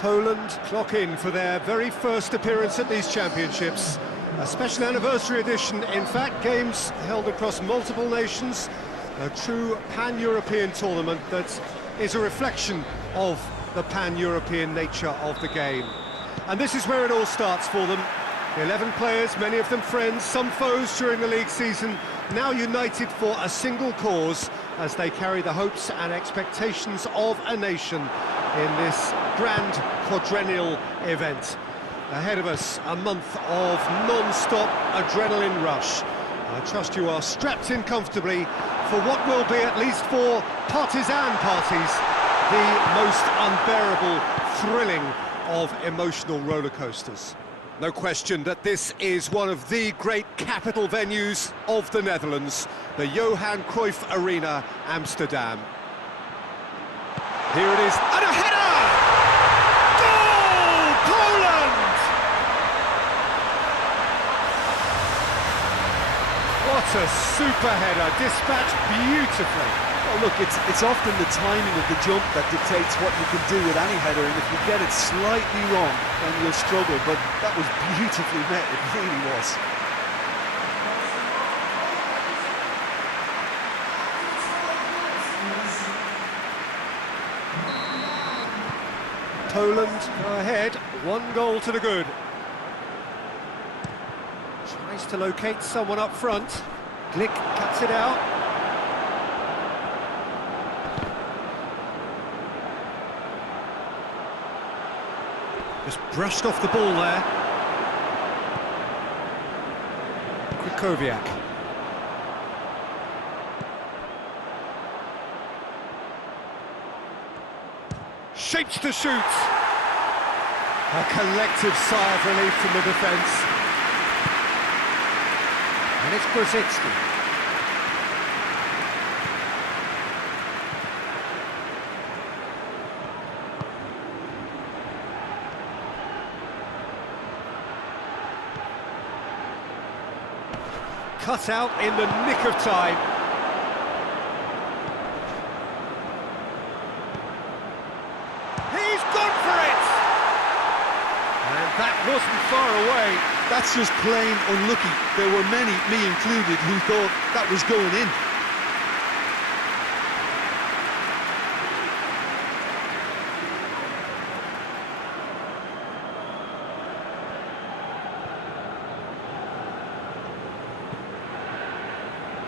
Poland clock in for their very first appearance at these championships. A special anniversary edition, in fact, games held across multiple nations. A true pan-European tournament that is a reflection of the pan-European nature of the game. And this is where it all starts for them. 11 players, many of them friends, some foes during the league season, now united for a single cause as they carry the hopes and expectations of a nation in this grand quadrennial event. Ahead of us, a month of non-stop adrenaline rush. I trust you are strapped in comfortably for what will be, at least for partisan parties, the most unbearable, thrilling of emotional roller coasters. No question that this is one of the great capital venues of the Netherlands, the Johan Cruyff Arena, Amsterdam. Here it is, and a header! Goal! Poland! What a super header, dispatched beautifully. Well, look, it's often the timing of the jump that dictates what you can do with any header, and if you get it slightly wrong, then you'll struggle, but that was beautifully met, it really was. Poland go ahead, 1 goal to the good. Tries to locate someone up front. Glick cuts it out. Just brushed off the ball there. Krychowiak. Shapes to shoot. A collective sigh of relief from the defence. And it's Grosicki. Cut out in the nick of time. He's gone for it! And that wasn't far away. That's just plain unlucky. There were many, me included, who thought that was going in.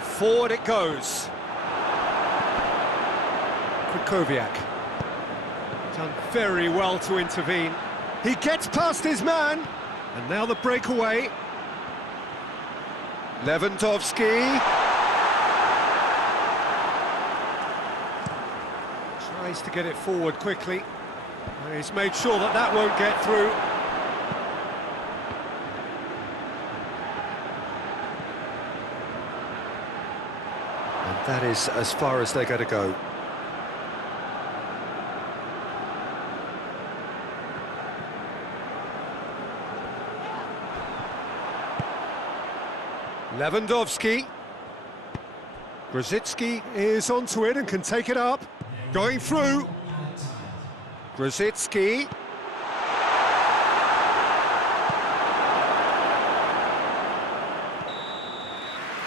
Forward it goes. Krychowiak. Done very well to intervene. He gets past his man. And now the breakaway. Lewandowski. Tries to get it forward quickly. And he's made sure that that won't get through. And that is as far as they're going to go. Lewandowski. Grosicki is onto it and can take it up. Going through. Grosicki.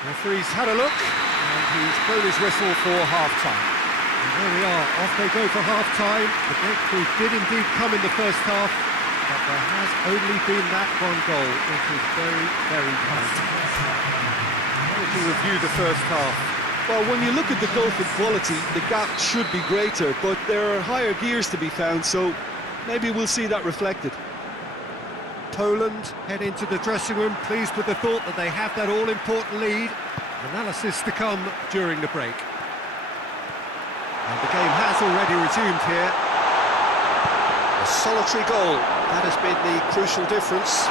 Referee's had a look and he's blown his whistle for half-time. And there we are, off they go for half-time. The breakthrough did indeed come in the first half, but there has only been that one goal. It was very, very tight. How would you review the first half? Well, when you look at the goal for quality, the gap should be greater, but there are higher gears to be found, so maybe we'll see that reflected. Poland head into the dressing room, pleased with the thought that they have that all-important lead. Analysis to come during the break. And the game has already resumed here. A solitary goal, that has been the crucial difference.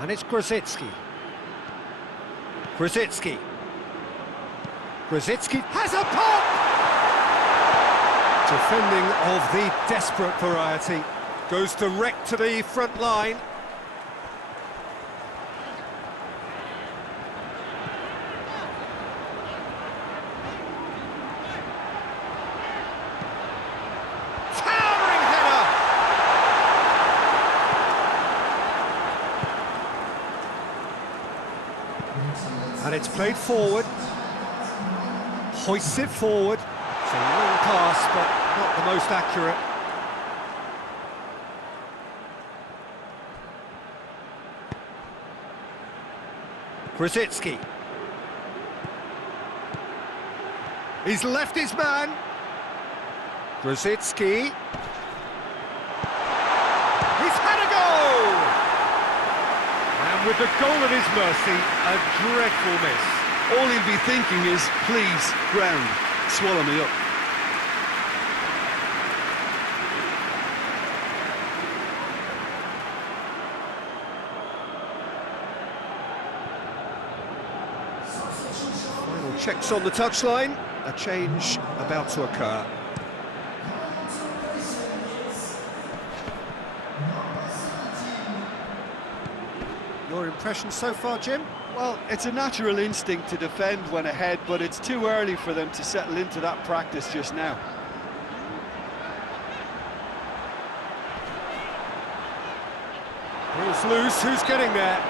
And it's Grosicki. Grosicki. Grosicki has a pop! Defending of the desperate variety. Goes direct to the front line. And it's played forward. Hoists it forward. It's a long pass, but not the most accurate. Grzycki. He's left his man. Grzycki. He's had a goal! And with the goal at his mercy, a dreadful miss. All he'll be thinking is, please, ground, swallow me up. Final checks on the touchline. A change about to occur. Your impression so far, Jim? Well, it's a natural instinct to defend when ahead, but it's too early for them to settle into that practice just now. Ball's loose, who's getting there?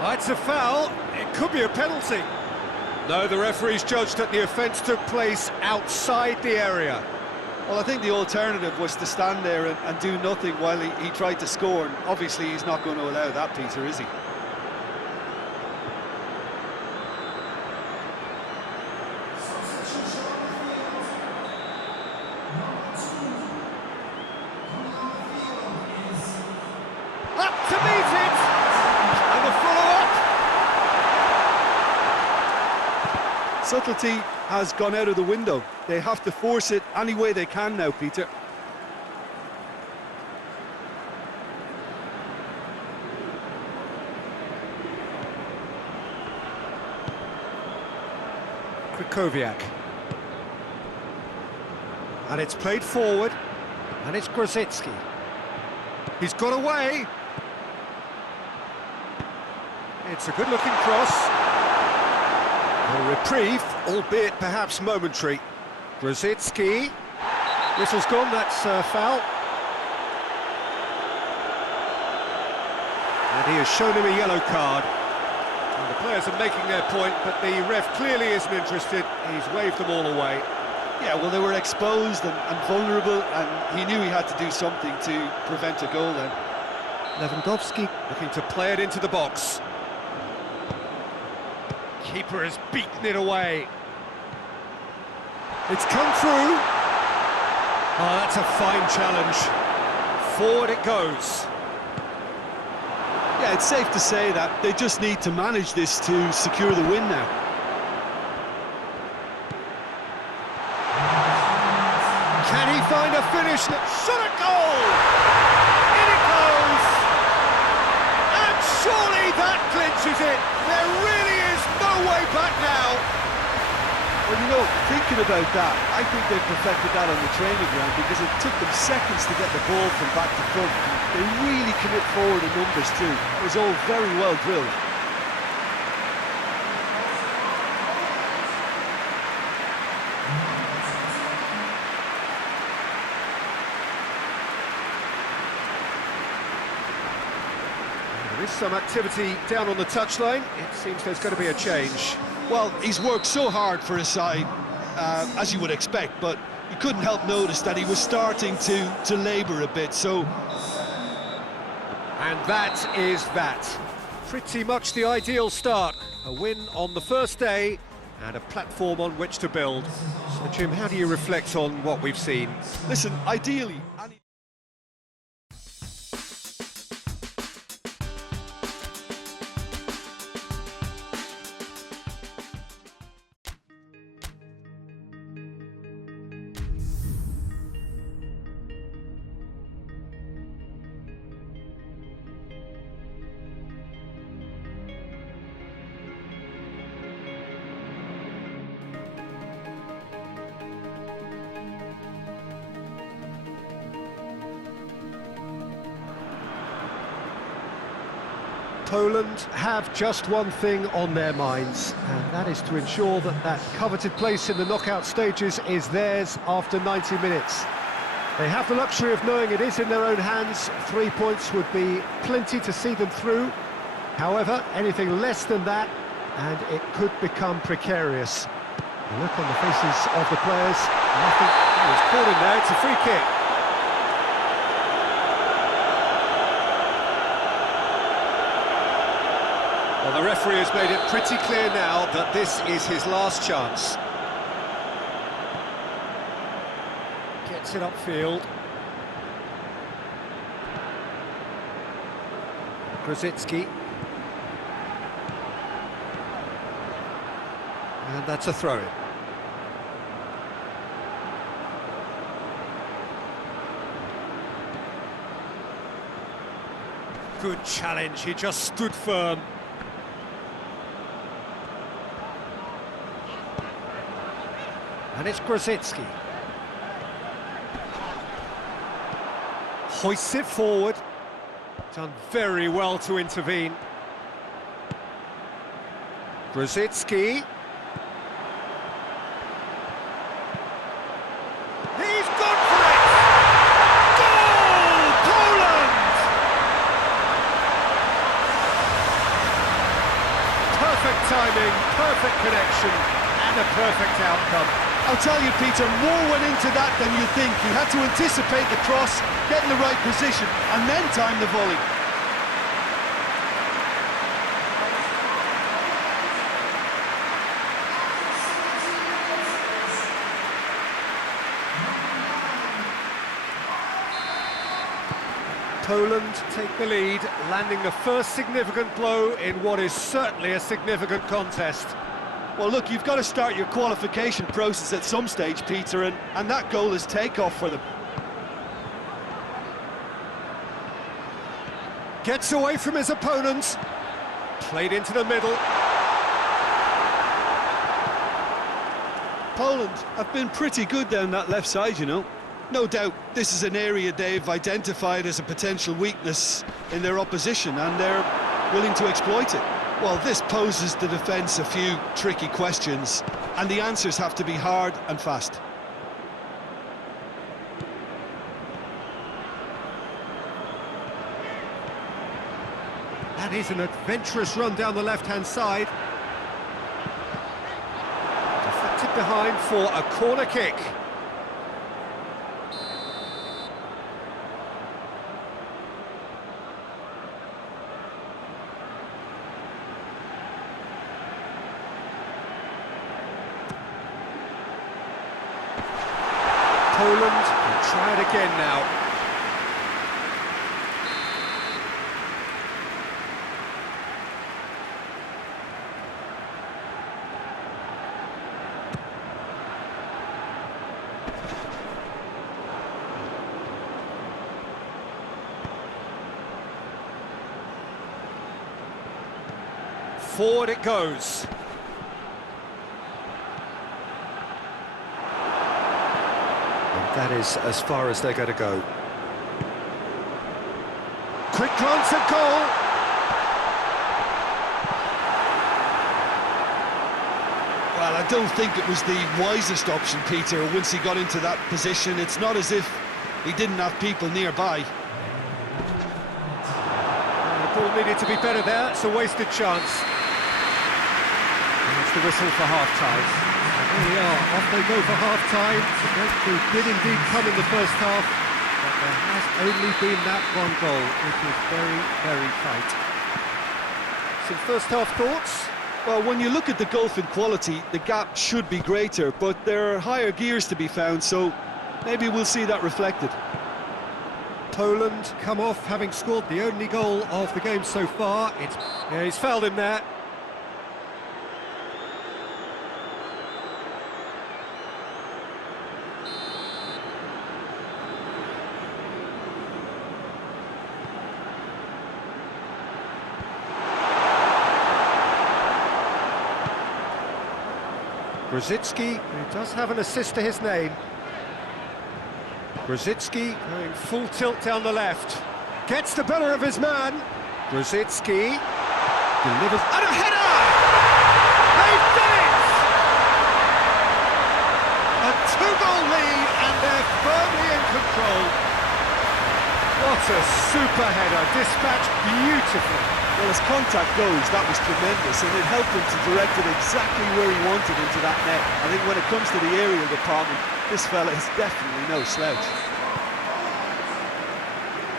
Oh, it's a foul, it could be a penalty. No, the referee's judged that the offence took place outside the area. Well, I think the alternative was to stand there and do nothing while he tried to score, and obviously he's not going to allow that, Peter, is he? Up to meet it! And the follow-up! Subtlety has gone out of the window. They have to force it any way they can now, Peter. Krychowiak. And it's played forward, and it's Grzycki. He's got away. It's a good-looking cross. A reprieve, albeit perhaps momentary. Grzycki. Whistle's gone, that's a foul. And he has shown him a yellow card. And the players are making their point, but the ref clearly isn't interested. He's waved them all away. Yeah, well, they were exposed and vulnerable, and he knew he had to do something to prevent a goal then. Lewandowski looking to play it into the box. Keeper has beaten it away. It's come through. Oh, that's a fine challenge. Forward it goes. Yeah, it's safe to say that they just need to manage this to secure the win now. Can he find a finish? Shot a goal! In it goes! And surely that clinches it. There really is no way back now. Well, you know, thinking about that, I think they've perfected that on the training ground because it took them seconds to get the ball from back to front. They really commit forward in numbers too. It was all very well drilled. There is some activity down on the touchline. It seems there's going to be a change. Well, he's worked so hard for his side, as you would expect, but you couldn't help notice that he was starting to labour a bit, so... And that is that. Pretty much the ideal start. A win on the first day and a platform on which to build. So, Jim, how do you reflect on what we've seen? Listen, ideally... Poland have just one thing on their minds, and that is to ensure that that coveted place in the knockout stages is theirs after 90 minutes. They have the luxury of knowing it is in their own hands. 3 points would be plenty to see them through. However, anything less than that and it could become precarious. The look on the faces of the players, nothing. Oh, it's caught in there, it's a free kick. Well, the referee has made it pretty clear now that this is his last chance. Gets it upfield. Grosicki. And that's a throw-in. Good challenge, he just stood firm. And it's Grosicki. Hoists it forward. Done very well to intervene. Grosicki. He's gone for it! Goal! Poland! Perfect timing, perfect connection, and a perfect outcome. I'll tell you, Peter, more went into that than you think. He had to anticipate the cross, get in the right position, and then time the volley. Poland take the lead, landing the first significant blow in what is certainly a significant contest. Well, look, you've got to start your qualification process at some stage, Peter, and that goal is takeoff for them. Gets away from his opponents. Played into the middle. Poland have been pretty good down that left side, you know. No doubt this is an area they've identified as a potential weakness in their opposition, and they're willing to exploit it. Well, this poses the defence a few tricky questions, and the answers have to be hard and fast. That is an adventurous run down the left-hand side. Deflected behind for a corner kick. Poland will try it again now. Forward it goes. That is as far as they're going to go. Quick glance at goal. Well, I don't think it was the wisest option, Peter, once he got into that position. It's not as if he didn't have people nearby. The ball needed to be better there. It's a wasted chance. And it's the whistle for half-time. Here we are, off they go for half-time. The breakthrough did indeed come in the first half, but there has only been that one goal, which was very, very tight. Some first-half thoughts? Well, when you look at the gulf in quality, the gap should be greater, but there are higher gears to be found, so maybe we'll see that reflected. Poland come off having scored the only goal of the game so far. Yeah, he's fouled him there. Grosicki, who does have an assist to his name. Grosicki going full tilt down the left. Gets the better of his man. Grosicki delivers. And a header! They've done it! A two-goal lead, and they're firmly in control. What a super header, dispatched beautifully. Well, as contact goes, that was tremendous, and it helped him to direct it exactly where he wanted into that net. I think when it comes to the aerial department, this fella is definitely no slouch.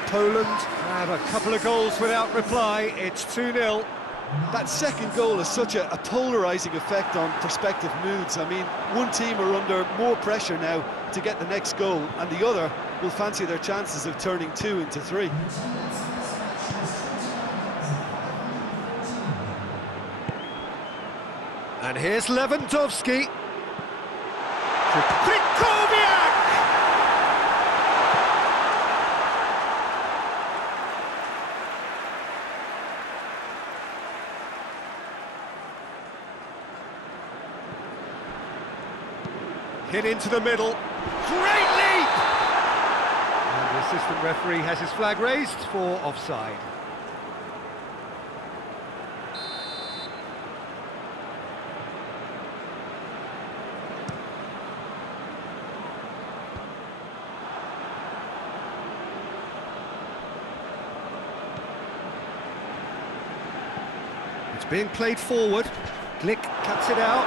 Poland have a couple of goals without reply. It's 2-0. That second goal has such a polarising effect on prospective moods. I mean, one team are under more pressure now to get the next goal, and the other will fancy their chances of turning 2 into 3. And here's Lewandowski. Reprezentacja! Hit into the middle. Great leap! And the assistant referee has his flag raised for offside. It's being played forward. Glick cuts it out.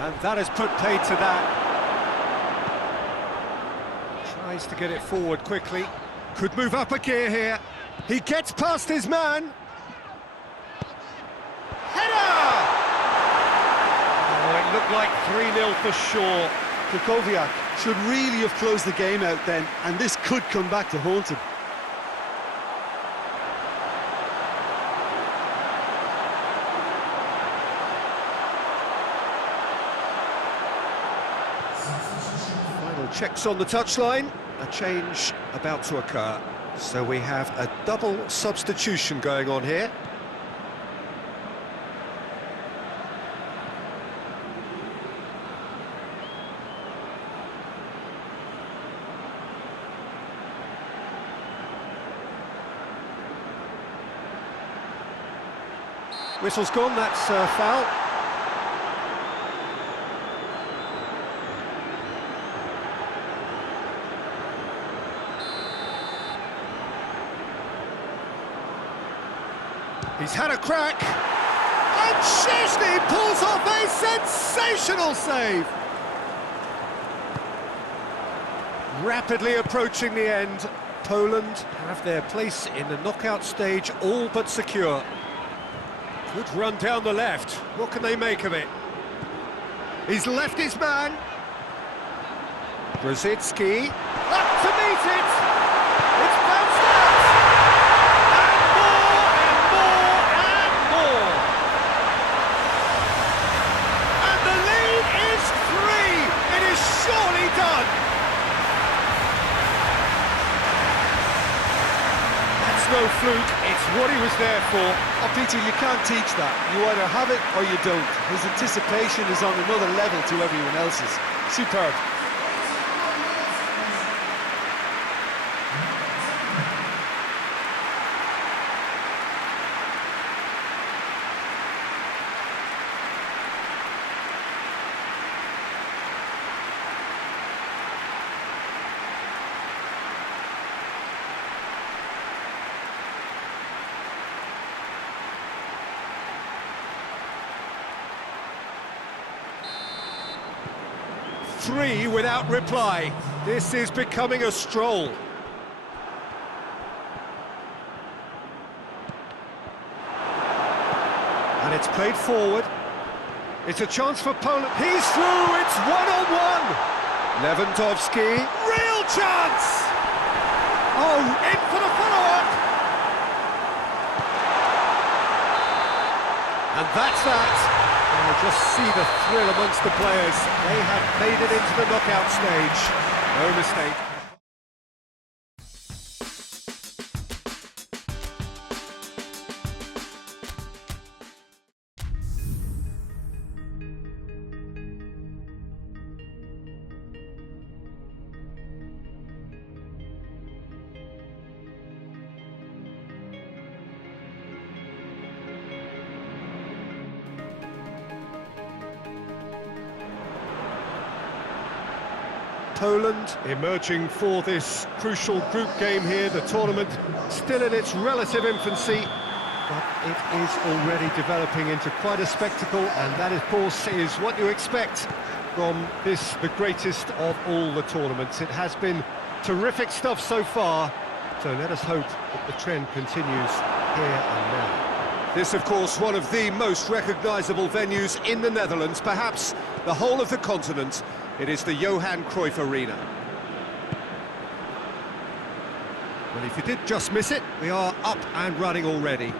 And that has put paid to that. Tries to get it forward quickly. Could move up a gear here. He gets past his man. Header! Oh, it looked like 3-0 for sure. Krakowiak should really have closed the game out then, and this could come back to haunt him. Final checks on the touchline. A change about to occur. So we have a double substitution going on here. Whistle's gone, that's a foul. He's had a crack, and Szczęsny pulls off a sensational save. Rapidly approaching the end, Poland have their place in the knockout stage all but secure. Good run down the left. What can they make of it? He's left his man. Brzezinski up to meet it. It's bounced out. And more and more. And the lead is 3. It is surely done. That's no fluke. It's what he was there for. Oh, Peter, you can't teach that. You either have it or you don't. His anticipation is on another level to everyone else's. Superb. Three without reply. This is becoming a stroll. And it's played forward. It's a chance for Poland. He's through, it's 1-on-1. Lewandowski, real chance! Oh, in for the follow-up. And that's that. Just see the thrill amongst the players. They have made it into the knockout stage. No mistake. Poland emerging for this crucial group game here, the tournament still in its relative infancy, but it is already developing into quite a spectacle, and that, of course, is what you expect from this, the greatest of all the tournaments. It has been terrific stuff so far, so let us hope that the trend continues here and now. This, of course, one of the most recognisable venues in the Netherlands, perhaps the whole of the continent. It is the Johan Cruyff Arena. Well, if you did just miss it, we are up and running already.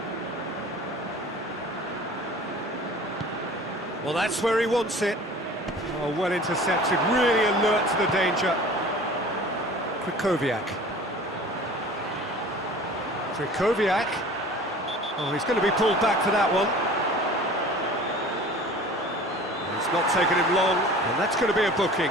Well, that's where he wants it. Oh, well intercepted, really alert to the danger. Krychowiak. Oh, he's going to be pulled back for that one. It's not taken him long, and that's going to be a booking.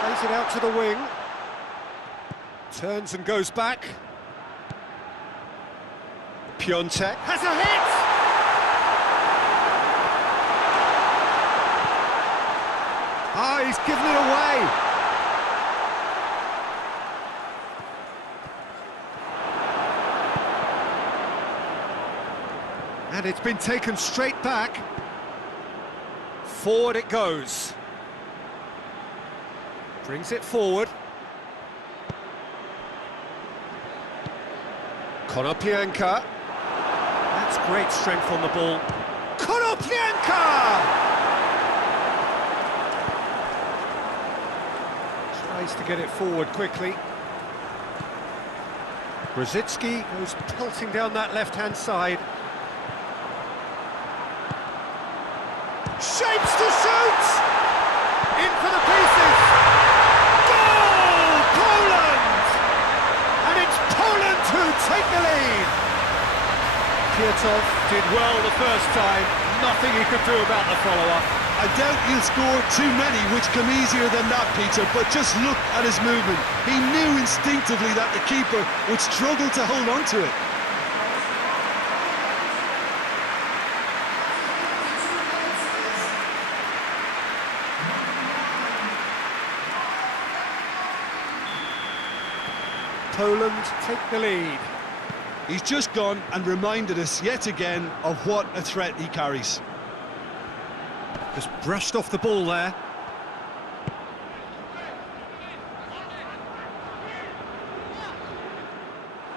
Plays it out to the wing. Turns and goes back. Piontek has a hit! Ah, he's given it away. And it's been taken straight back. Forward it goes. Brings it forward. Konoplyanka. That's great strength on the ball. Konoplyanka! Tries to get it forward quickly. Brzezinski goes pelting down that left-hand side. Shapes to shoot! In for the pieces! Goal! Poland! And it's Poland who take the lead! Piotov did well the first time, nothing he could do about the follow-up. I doubt he'll score too many, which come easier than that, Peter, but just look at his movement. He knew instinctively that the keeper would struggle to hold on to it. Poland take the lead. He's just gone and reminded us yet again of what a threat he carries. Just brushed off the ball there.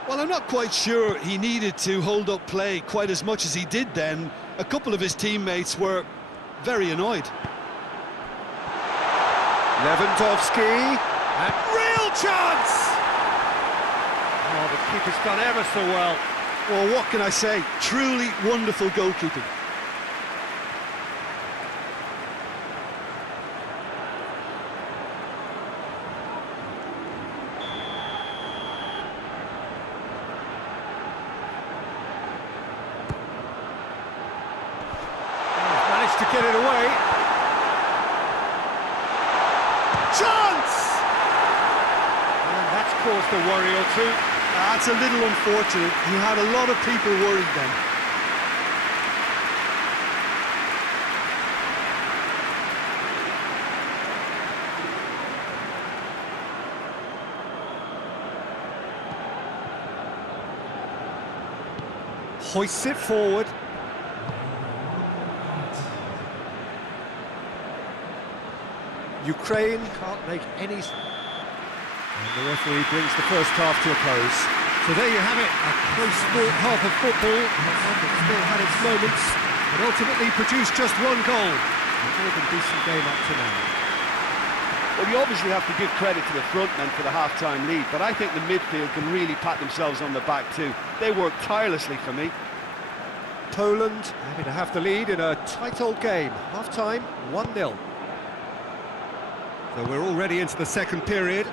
Well, I'm not quite sure he needed to hold up play quite as much as he did then. A couple of his teammates were very annoyed. Lewandowski, and real chance! Oh, the keeper's done ever so well. Well, what can I say? Truly wonderful goalkeeping. Managed to get it away. Chance! And that's caused a worry or two. That's a little unfortunate. He had a lot of people worried then. Hoists it forward. Ukraine can't make any... And the referee brings the first half to a close. So there you have it, a close half of football. It still had its moments, but ultimately produced just one goal. A more than decent game up to now. Well, you obviously have to give credit to the front men for the half-time lead, but I think the midfield can really pat themselves on the back too. They worked tirelessly for me. Poland happy to have the lead in a tight old game. Half-time, 1-0. So we're already into the second period.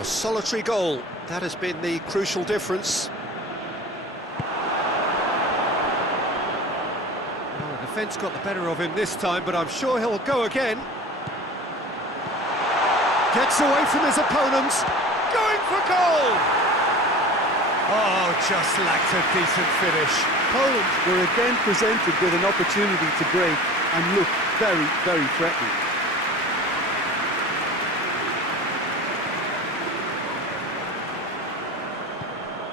A solitary goal, that has been the crucial difference. Well, the defence got the better of him this time, but I'm sure he'll go again. Gets away from his opponents, going for goal! Oh, just lacked a decent finish. Poland were again presented with an opportunity to break and look very, very threatening.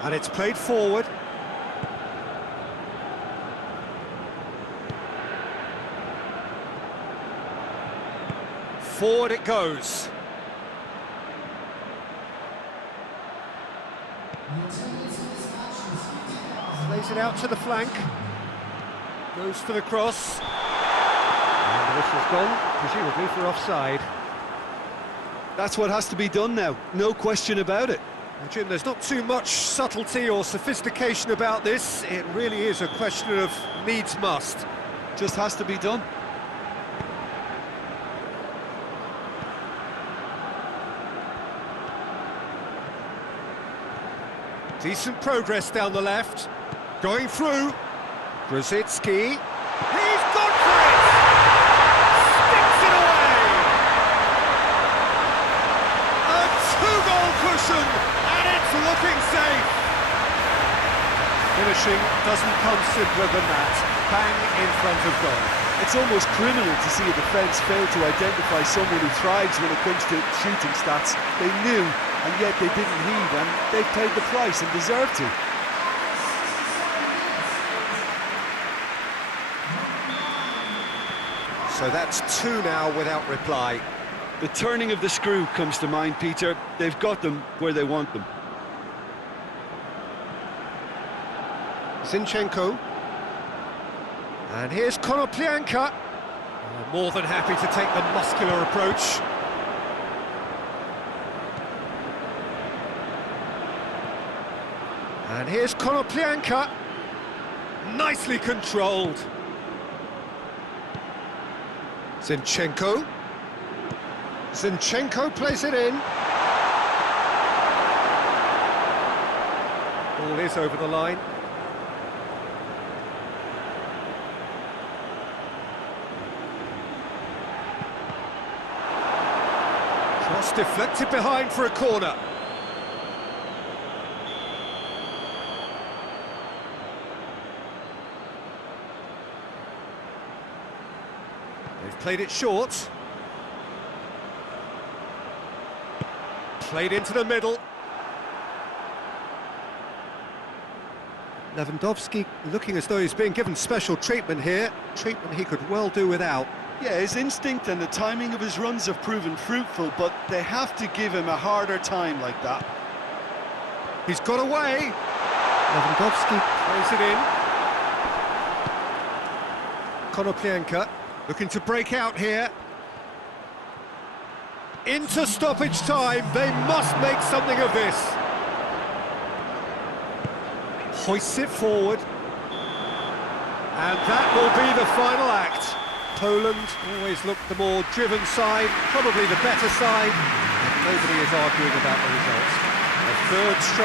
And it's played forward. Forward it goes. Plays it out to the flank. Goes for the cross. And the whistle's gone, presumably for offside. That's what has to be done now, no question about it. Now, Jim, there's not too much subtlety or sophistication about this. It really is a question of needs must. Just has to be done. Decent progress down the left. Going through. Brzezinski. He's gone for it! Sticks it away! A two-goal cushion, and it's looking safe. Finishing doesn't come simpler than that. Bang in front of goal. It's almost criminal to see a defence fail to identify someone who thrives when it comes to shooting stats. They knew, and yet they didn't heed, and they paid the price and deserved to. So that's two now without reply. The turning of the screw comes to mind, Peter. They've got them where they want them. Zinchenko. And here's Konoplyanka. More than happy to take the muscular approach. And here's Konoplyanka. Nicely controlled. Zinchenko. Zinchenko plays it in. Ball is over the line. Cross deflected behind for a corner. They've played it short. Played into the middle. Lewandowski looking as though he's being given special treatment here. Treatment he could well do without. Yeah, his instinct and the timing of his runs have proven fruitful, but they have to give him a harder time like that. He's got away. Lewandowski plays it in. Konoplyanka looking to break out here. Into stoppage time. They must make something of this. Hoists it forward. And that will be the final act. Poland always looked the more driven side, probably the better side, and nobody is arguing about the results. A third straight